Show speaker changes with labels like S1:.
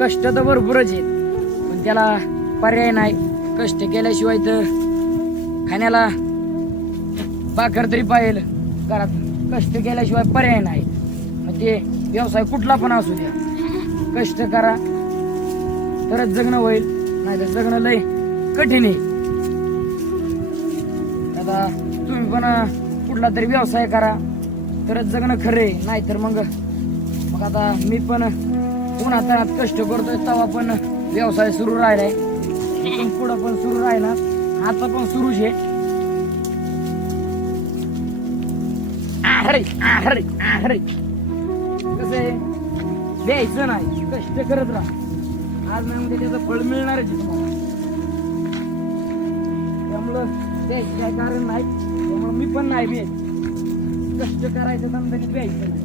S1: कष्ट तर भरपूरच आहेत. पण त्याला पर्याय नाही. कष्ट केल्याशिवाय तर खाण्याला भाकर तरी पाहिजे घरात कष्ट केल्याशिवाय पर्याय नाही. मग ते व्यवसाय कुठला पण असू द्या. कष्ट करा. तरच जगणं होईल. नाही तर जगणं लय कठीण आहे. आता तुम्ही पण कुठला तरी व्यवसाय करा. तरच जगणं खरं आहे. नाहीतर मग मग आता मी पण उन्हातानात कष्ट करतोय तेव्हा पण व्यवसाय सुरू राहिलाय. पुढं पण सुरू राहिला आता पण सुरूच आहे. अरे अरे अरे कसं आहे? द्यायचं नाही कष्ट करत राहा. आज नाही म्हणजे त्याचं फळ मिळणारच त्यामुळं द्यायचं काय कारण नाही. त्यामुळं मी पण नाही मी कष्ट करायचं नंतर द्यायचं नाही.